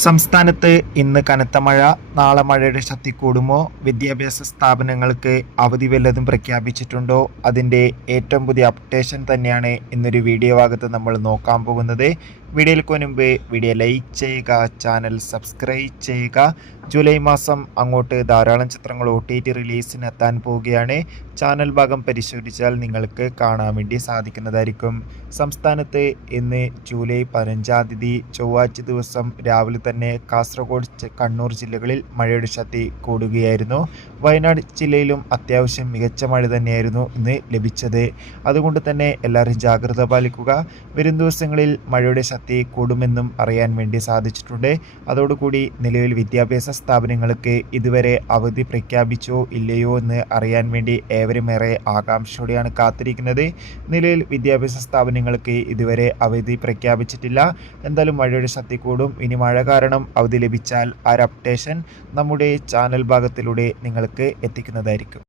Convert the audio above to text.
സംസ്ഥാനത്ത് ഇന്ന് കനത്ത മഴ, നാളെ മഴയുടെ ശക്തി കൂടുമോ? വിദ്യാഭ്യാസ സ്ഥാപനങ്ങൾക്ക് അവധി വല്ലതും പ്രഖ്യാപിച്ചിട്ടുണ്ടോ? അതിൻ്റെ ഏറ്റവും പുതിയ അപ്ഡേഷൻ തന്നെയാണ് ഇന്നൊരു വീഡിയോ ഭാഗത്ത് നമ്മൾ നോക്കാൻ പോകുന്നത്. വീഡിയോയിലേക്ക് മുൻപ് വീഡിയോ ലൈക്ക് ചെയ്യുക, ചാനൽ സബ്സ്ക്രൈബ് ചെയ്യുക. ജൂലൈ മാസം അങ്ങോട്ട് ധാരാളം ചിത്രങ്ങൾ OTT റിലീസിന് എത്താൻ പോവുകയാണ്. ചാനൽ ഭാഗം പരിശോധിച്ചാൽ നിങ്ങൾക്ക് കാണാൻ വേണ്ടി സാധിക്കുന്നതായിരിക്കും. സംസ്ഥാനത്ത് ഇന്ന് ജൂലൈ 15 തീയതി ചൊവ്വാഴ്ച ദിവസം രാവിലെ തന്നെ കാസർഗോഡ്, കണ്ണൂർ ജില്ലകളിൽ മഴയുടെ ശക്തി കൂടുകയായിരുന്നു. വയനാട് ജില്ലയിലും അത്യാവശ്യം മികച്ച മഴ തന്നെയായിരുന്നു ഇന്ന് ലഭിച്ചത്. അതുകൊണ്ട് തന്നെ എല്ലാവരും ജാഗ്രത പാലിക്കുക. വരും ദിവസങ്ങളിൽ മഴയുടെ ശക്തി കൂടുമെന്നും അറിയാൻ വേണ്ടി സാധിച്ചിട്ടുണ്ട്. അതോടുകൂടി നിലവിൽ വിദ്യാഭ്യാസ സ്ഥാപനങ്ങൾക്ക് ഇതുവരെ അവധി പ്രഖ്യാപിച്ചോ ഇല്ലയോ എന്ന് അറിയാൻ വേണ്ടി ഏവരും ഏറെ ആകാംക്ഷയോടെയാണ് കാത്തിരിക്കുന്നത്. നിലവിൽ വിദ്യാഭ്യാസ സ്ഥാപനങ്ങൾക്ക് ഇതുവരെ അവധി പ്രഖ്യാപിച്ചിട്ടില്ല. എന്തായാലും മഴയുടെ ശക്തി കൂടും. ഇനി മഴ കാരണം അവധി ലഭിച്ചാൽ ആ ഒരു അപ്ഡേഷൻ നമ്മുടെ ചാനൽ ഭാഗത്തിലൂടെ നിങ്ങൾക്ക് എത്തിക്കുന്നതായിരിക്കും.